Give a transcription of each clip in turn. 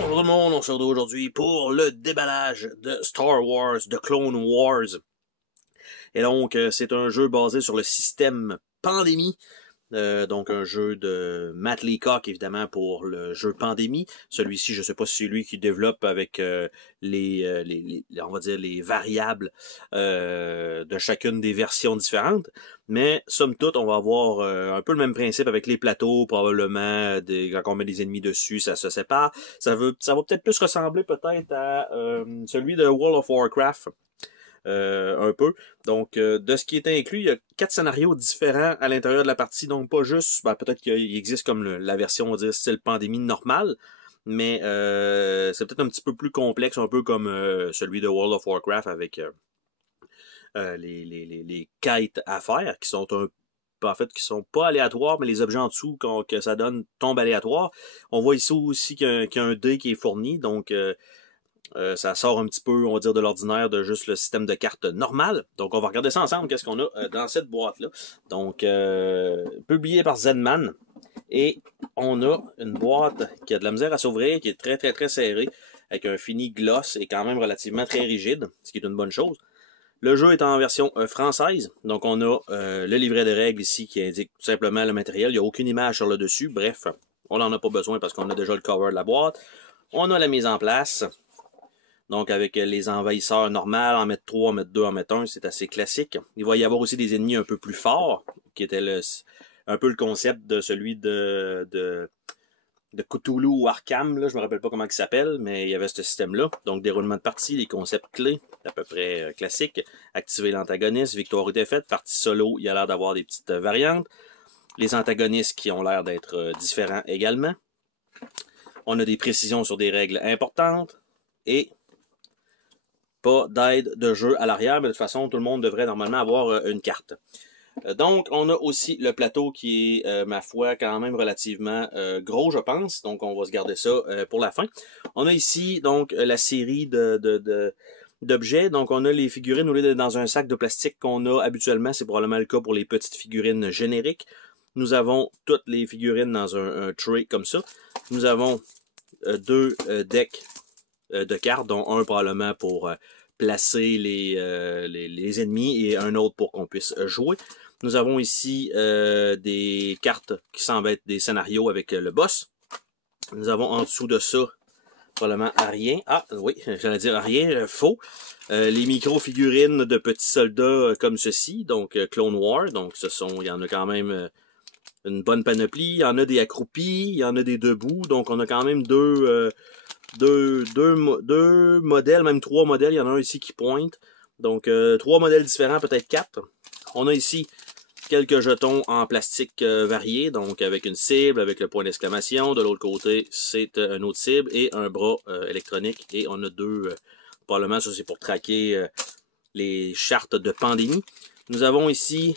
Bonjour tout le monde, on se retrouve aujourd'hui pour le déballage de Star Wars, de Clone Wars. Et donc, c'est un jeu basé sur le système Pandémie. Donc un jeu de Matt Leacock, évidemment, pour le jeu Pandémie. Celui-ci, je sais pas si c'est lui qui développe avec on va dire les variables de chacune des versions différentes. Mais somme toute, on va avoir un peu le même principe avec les plateaux, probablement quand on met des ennemis dessus, ça se sépare. Ça va peut-être plus ressembler peut-être à celui de World of Warcraft. Un peu. Donc, de ce qui est inclus, il y a 4 scénarios différents à l'intérieur de la partie, donc pas juste, peut-être qu'il existe comme la version, on va dire, style pandémie normale, mais c'est peut-être un petit peu plus complexe, un peu comme celui de World of Warcraft avec les quêtes à faire, qui sont qui sont pas aléatoires, mais les objets en dessous que ça donne tombent aléatoires. On voit ici aussi qu'il y a un dé qui est fourni, donc ça sort un petit peu, on va dire, de l'ordinaire de juste le système de cartes normal. Donc, on va regarder ça ensemble, qu'est-ce qu'on a dans cette boîte-là. Donc, publié par Zenman. Et on a une boîte qui a de la misère à s'ouvrir, qui est très, très, très serrée, avec un fini gloss et quand même relativement très rigide, ce qui est une bonne chose. Le jeu est en version française, donc on a le livret de règles ici qui indique tout simplement le matériel. Il n'y a aucune image sur le dessus, bref, on n'en a pas besoin parce qu'on a déjà le cover de la boîte. On a la mise en place. Donc, avec les envahisseurs normales, en mettre 3, en mettre 2, en mettre 1, c'est assez classique. Il va y avoir aussi des ennemis un peu plus forts, qui était un peu le concept de celui de Cthulhu ou Arkham, là, je me rappelle pas comment il s'appelle, mais il y avait ce système-là. Donc, déroulement de partie, les concepts clés, à peu près classiques. Activer l'antagoniste, victoire ou défaite, partie solo, il y a l'air d'avoir des petites variantes. Les antagonistes qui ont l'air d'être différents également. On a des précisions sur des règles importantes. Et pas d'aide de jeu à l'arrière, mais de toute façon, tout le monde devrait normalement avoir une carte. Donc, on a aussi le plateau qui est, ma foi, quand même relativement gros, je pense. Donc, on va se garder ça pour la fin. On a ici, donc, la série d'objets. Donc, on a les figurines au lieu d'être dans un sac de plastique qu'on a habituellement. C'est probablement le cas pour les petites figurines génériques. Nous avons toutes les figurines dans un tray comme ça. Nous avons deux decks de cartes, dont un probablement pour placer les ennemis et un autre pour qu'on puisse jouer. Nous avons ici des cartes qui semblent être des scénarios avec le boss. Nous avons en dessous de ça probablement rien. Ah oui, j'allais dire rien, faux. Les micro-figurines de petits soldats comme ceci, donc Clone Wars. Donc il y en a quand même une bonne panoplie. Il y en a des accroupis, il y en a des debout. Donc on a quand même deux modèles, même 3 modèles. Il y en a un ici qui pointe. Donc, 3 modèles différents, peut-être 4. On a ici quelques jetons en plastique variés, donc avec une cible, avec le point d'exclamation. De l'autre côté, c'est une autre cible et un bras électronique. Et on a deux, probablement ça c'est pour traquer les chartes de pandémie. Nous avons ici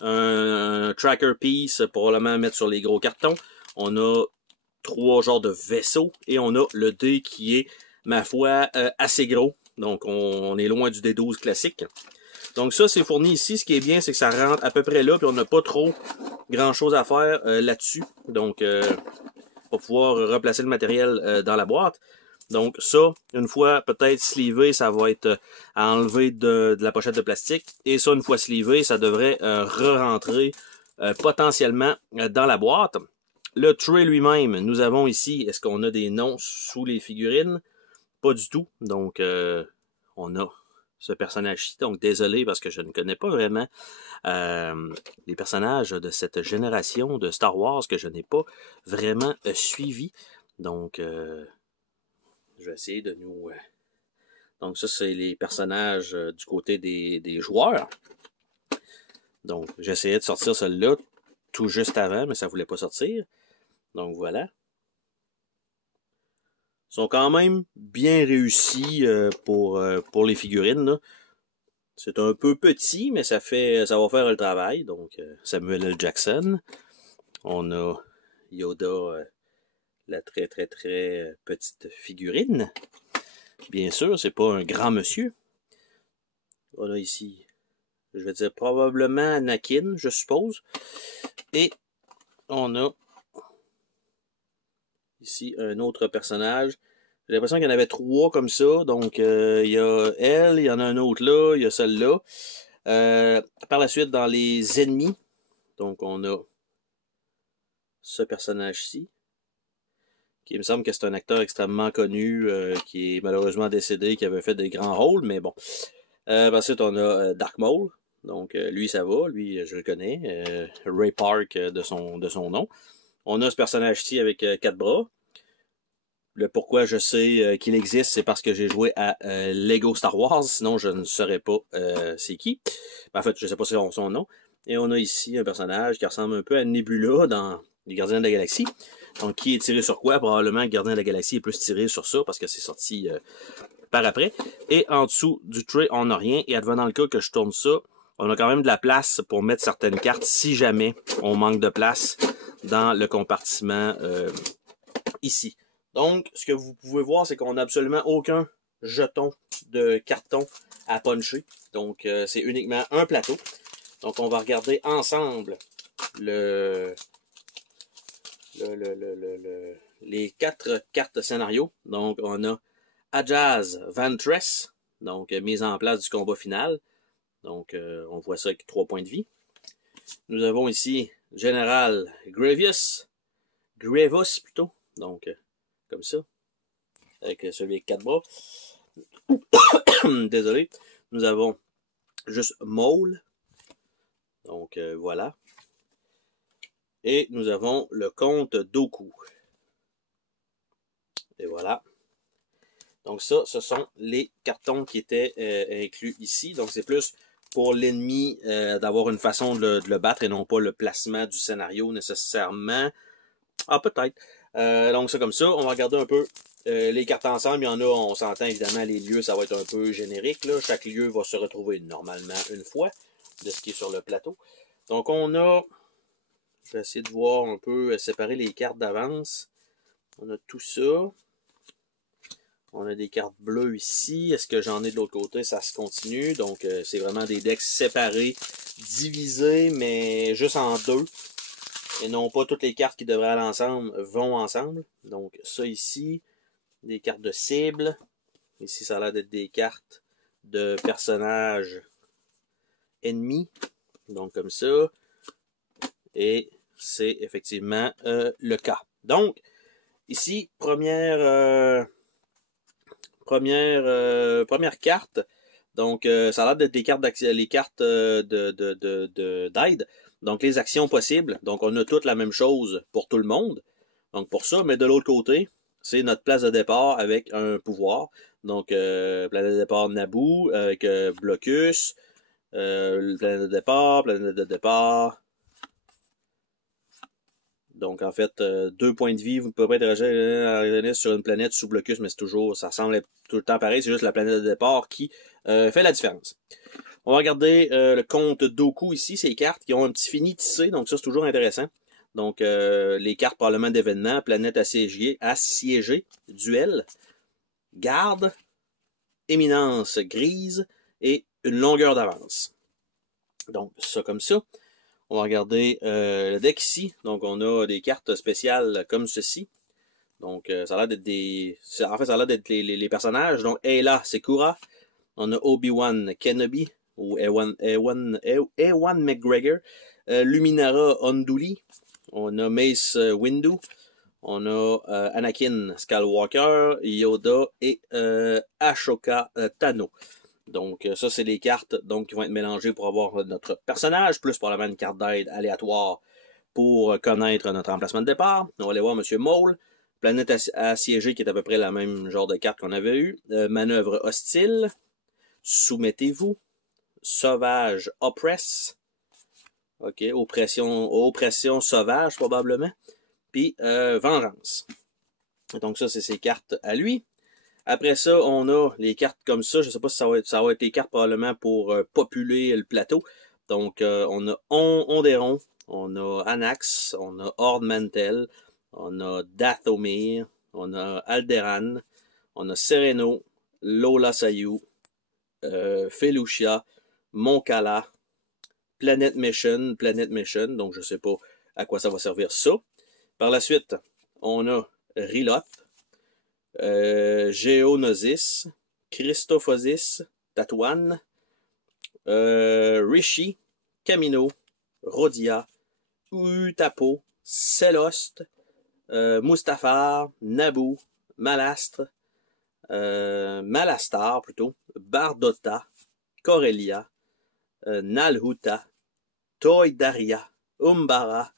un tracker piece, probablement mettre sur les gros cartons. On a 3 genres de vaisseaux et on a le dé qui est, ma foi, assez gros. Donc, on est loin du D12 classique. Donc, ça, c'est fourni ici. Ce qui est bien, c'est que ça rentre à peu près là, puis on n'a pas trop grand-chose à faire là-dessus. Donc, pour pouvoir replacer le matériel dans la boîte. Donc, ça, une fois peut-être sleevé, ça va être à enlever de la pochette de plastique. Et ça, une fois sleevé, ça devrait re-rentrer potentiellement dans la boîte. Le tray lui-même, nous avons ici, est-ce qu'on a des noms sous les figurines? Pas du tout. Donc, on a ce personnage-ci. Donc, désolé parce que je ne connais pas vraiment les personnages de cette génération de Star Wars que je n'ai pas vraiment suivi. Donc, je vais essayer de nous... Donc, ça, c'est les personnages du côté des joueurs. Donc, j'essayais de sortir celle-là tout juste avant, mais ça ne voulait pas sortir. Donc voilà. Ils sont quand même bien réussis pour les figurines. C'est un peu petit, mais ça va faire le travail. Donc Samuel L. Jackson. On a Yoda, la très très très petite figurine. Bien sûr, c'est pas un grand monsieur. On a ici, je vais dire probablement Anakin, je suppose. Et on a ici un autre personnage. J'ai l'impression qu'il y en avait 3 comme ça. Donc, il y a elle, il y en a un autre là, il y a celle-là. Par la suite, dans les ennemis, donc on a ce personnage-ci, qui me semble que c'est un acteur extrêmement connu, qui est malheureusement décédé, qui avait fait des grands rôles, mais bon. Ensuite, on a Dark Maul. Donc, lui, ça va. Lui, je le connais. Ray Park de son nom. On a ce personnage-ci avec 4 bras. Le pourquoi je sais qu'il existe, c'est parce que j'ai joué à Lego Star Wars. Sinon, je ne saurais pas c'est qui. En fait, je ne sais pas son nom. Et on a ici un personnage qui ressemble un peu à Nebula dans Les Gardiens de la Galaxie. Donc, qui est tiré sur quoi? Probablement que Gardien de la Galaxie est plus tiré sur ça parce que c'est sorti par après. Et en dessous du tray, on n'a rien. Et advenant le cas que je tourne ça, on a quand même de la place pour mettre certaines cartes si jamais on manque de place dans le compartiment ici. Donc, ce que vous pouvez voir, c'est qu'on n'a absolument aucun jeton de carton à puncher. Donc, c'est uniquement un plateau. Donc, on va regarder ensemble les 4 cartes scénario. Donc, on a Ajaz Ventress, donc mise en place du combat final. Donc, on voit ça avec 3 points de vie. Nous avons ici Général Grievous plutôt, donc comme ça, avec celui avec 4 bras. Désolé. Nous avons juste Maul, donc voilà. Et nous avons le comte Dooku. Et voilà. Donc ça, ce sont les cartons qui étaient inclus ici. Donc c'est plus pour l'ennemi d'avoir une façon de le battre et non pas le placement du scénario nécessairement. Ah, peut-être. Donc c'est comme ça. On va regarder un peu les cartes ensemble. Il y en a, on s'entend évidemment, les lieux, ça va être un peu générique, là. Chaque lieu va se retrouver normalement une fois de ce qui est sur le plateau. Donc on a, je vais essayer de voir un peu, séparer les cartes d'avance. On a tout ça. On a des cartes bleues ici. Est-ce que j'en ai de l'autre côté? Ça se continue. Donc, c'est vraiment des decks séparés, divisés, mais juste en 2. Et non pas toutes les cartes qui devraient aller ensemble vont ensemble. Donc, ça ici, des cartes de cible. Ici, ça a l'air d'être des cartes de personnages ennemis. Donc, comme ça. Et c'est effectivement le cas. Donc, ici, première carte. Donc, ça a l'air d'être les cartes d'aide. Donc, les actions possibles. Donc, on a toutes la même chose pour tout le monde. Donc, pour ça, mais de l'autre côté, c'est notre place de départ avec un pouvoir. Donc, planète de départ Naboo, avec Blocus, planète de départ. Donc, en fait, 2 points de vie, vous ne pouvez pas interagir sur une planète sous blocus, mais c'est toujours, ça semble être tout le temps pareil, c'est juste la planète de départ qui fait la différence. On va regarder le compte Dooku ici, ces cartes qui ont un petit fini tissé, donc ça c'est toujours intéressant. Donc, les cartes probablement d'événements, planète assiégée, duel, garde, éminence grise et une longueur d'avance. Donc, ça comme ça. On va regarder le deck ici. Donc, on a des cartes spéciales comme ceci. Donc, ça a l'air d'être des... En fait, ça a l'air d'être les personnages. Donc, Ayla Secura. On a Obi-Wan Kenobi. Ou Ewan McGregor. Luminara Unduli. On a Mace Windu. On a Anakin Skywalker. Yoda et Ashoka Tano. Donc, ça, c'est les cartes donc, qui vont être mélangées pour avoir notre personnage, plus probablement une carte d'aide aléatoire pour connaître notre emplacement de départ. On va aller voir M. Maul. Planète assiégée, qui est à peu près la même genre de carte qu'on avait eu. Manœuvre hostile. Soumettez-vous. Sauvage oppress. OK, oppression sauvage, probablement. Puis, vengeance. Donc, ça, c'est ses cartes à lui. Après ça, on a les cartes comme ça. Je ne sais pas si ça va être les cartes probablement pour populer le plateau. Donc, on a Onderon, on a Anax, on a Horde Mantel, on a Dathomir, on a Alderaan, on a Sereno, Lola Sayu, Felucia, Moncala, Planet Mission. Donc je ne sais pas à quoi ça va servir ça. Par la suite, on a Riloth, Geonosis, Christophosis, Tatouane, Rishi, Camino, Rhodia, Utapo, Celost, Mustafar, Naboo, Malastre, Malastar plutôt, Bardota, Corellia, Nalhuta, Toidaria, Umbara,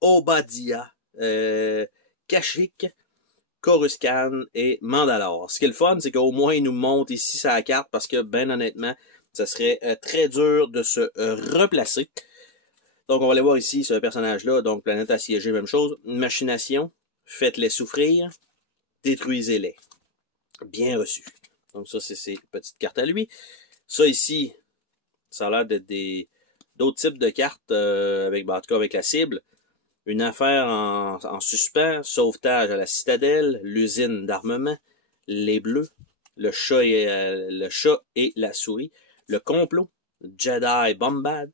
Obadia, Kashyyyk, Coruscant et Mandalore. Ce qui est le fun, c'est qu'au moins il nous montre ici sa carte parce que, ben honnêtement, ça serait très dur de se replacer. Donc on va aller voir ici ce personnage-là, donc planète assiégée, même chose. Machination, faites-les souffrir, détruisez-les. Bien reçu. Donc ça, c'est ses petites cartes à lui. Ça ici, ça a l'air d'être d'autres types de cartes avec, en tout cas avec la cible. Une affaire en suspens, sauvetage à la citadelle, l'usine d'armement, les bleus, le chat et la souris, le complot, Jedi Bombad,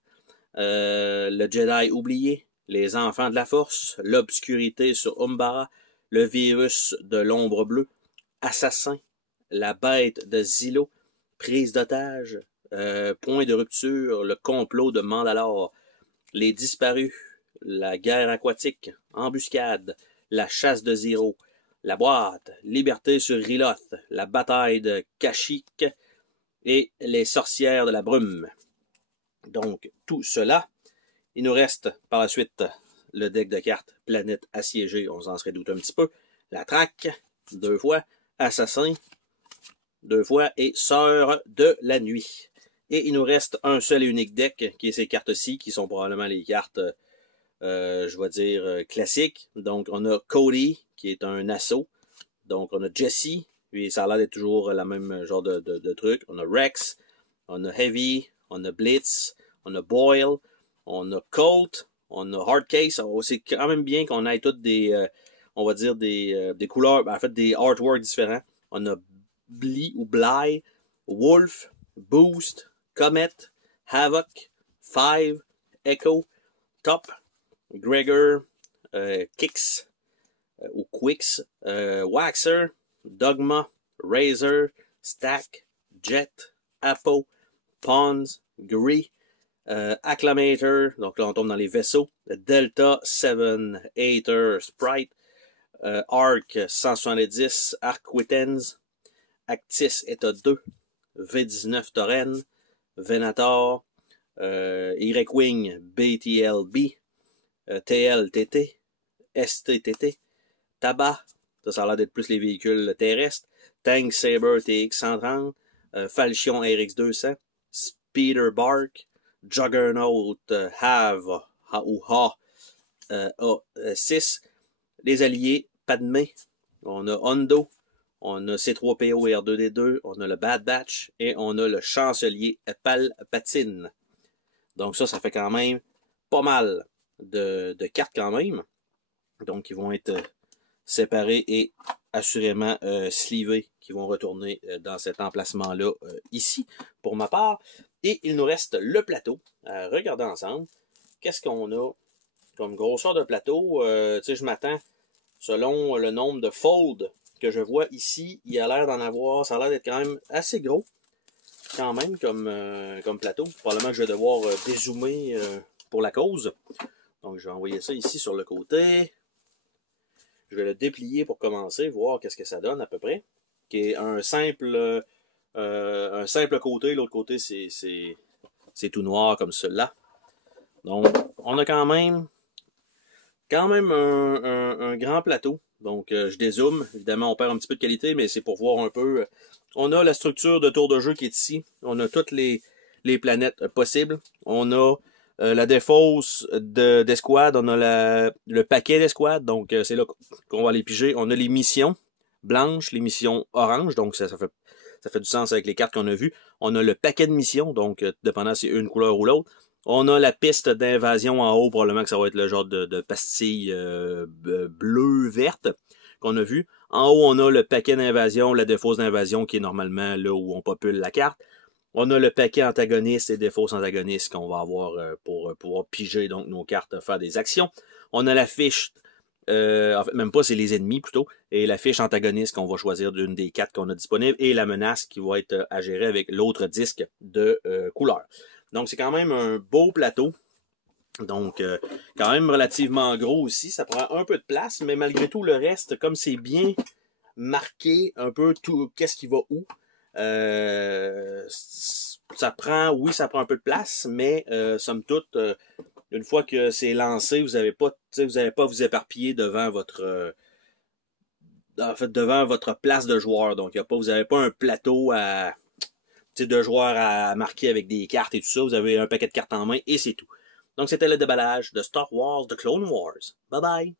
le Jedi oublié, les enfants de la force, l'obscurité sur Umbara, le virus de l'ombre bleue, assassin, la bête de Zilo, prise d'otage, point de rupture, le complot de Mandalore, les disparus, la guerre aquatique, embuscade, la chasse de Zero, la boîte, liberté sur Riloth, la bataille de Kashyyyk et les sorcières de la brume. Donc, tout cela, il nous reste par la suite le deck de cartes Planète assiégée, on s'en serait douté un petit peu, la traque, 2 fois, assassin, 2 fois, et sœur de la nuit. Et il nous reste un seul et unique deck, qui est ces cartes-ci, qui sont probablement les cartes je vais dire classique. Donc, on a Cody, qui est un assaut. Donc, on a Jesse, puis ça a l'air d'être toujours le même genre de truc. On a Rex, on a Heavy, on a Blitz, on a Boyle, on a Colt, on a Hardcase. C'est quand même bien qu'on ait toutes on va dire des couleurs, en fait des artworks différents. On a Bly, Wolf, Boost, Comet, Havoc, Five, Echo, Top, Gregor, Kix, ou Quix, Waxer, Dogma, Razor, Stack, Jet, Apo, Pawns, Gree, Acclamator, donc là on tombe dans les vaisseaux, Delta 7, Aether, Sprite, Arc 170, Arquitens, Actis Eta 2, V19 Torren, Venator, Y-Wing, BTLB, TLTT, STTT, Tabac, ça a l'air d'être plus les véhicules terrestres, Tank Saber TX-130, Falchion RX-200, Speeder Bark, Juggernaut Have, ou Ha, A6, les alliés Padmé, on a Hondo, on a C3PO et R2D2, on a le Bad Batch et on a le chancelier Palpatine. Donc ça fait quand même pas mal de cartes quand même. Donc ils vont être séparés et assurément slivés, qui vont retourner dans cet emplacement-là ici, pour ma part. Et il nous reste le plateau. Regardez ensemble. Qu'est-ce qu'on a comme grosseur de plateau? Tu sais, je m'attends, selon le nombre de folds que je vois ici, il a l'air d'en avoir, ça a l'air d'être quand même assez gros, quand même, comme plateau. Probablement que je vais devoir dézoomer pour la cause. Donc, je vais envoyer ça ici sur le côté. Je vais le déplier pour commencer, voir qu'est-ce que ça donne à peu près. Qui est un simple côté, l'autre côté, c'est tout noir comme cela. Donc, on a quand même un grand plateau. Donc, je dézoome. Évidemment, on perd un petit peu de qualité, mais c'est pour voir un peu. On a la structure de tour de jeu qui est ici. On a toutes les planètes possibles. On a la défausse d'escouade. On a le paquet d'escouade. Donc, c'est là qu'on va aller piger. On a les missions blanches, les missions oranges. Donc, ça fait du sens avec les cartes qu'on a vues. On a le paquet de missions. Donc, dépendant si c'est une couleur ou l'autre. On a la piste d'invasion en haut, probablement que ça va être le genre de pastille bleu-verte qu'on a vu. En haut, on a le paquet d'invasion, la défausse d'invasion qui est normalement là où on popule la carte. On a le paquet antagoniste et défausse antagoniste qu'on va avoir pour pouvoir piger donc nos cartes, faire des actions. On a la fiche En fait, même pas, c'est les ennemis plutôt. Et la fiche antagoniste qu'on va choisir d'une des 4 qu'on a disponibles. Et la menace qui va être à gérer avec l'autre disque de couleur. Donc, c'est quand même un beau plateau. Donc, quand même relativement gros aussi. Ça prend un peu de place, mais malgré tout, le reste, comme c'est bien marqué un peu tout, qu'est-ce qui va où, ça prend, oui, ça prend un peu de place, mais somme toute, une fois que c'est lancé, vous n'avez pas, vous n'allez pas vous éparpiller devant votre, en fait, devant votre place de joueur. Donc, y a pas, vous n'avez pas un plateau à, de joueurs à marquer avec des cartes et tout ça. Vous avez un paquet de cartes en main et c'est tout. Donc, c'était le déballage de Star Wars The Clone Wars. Bye bye!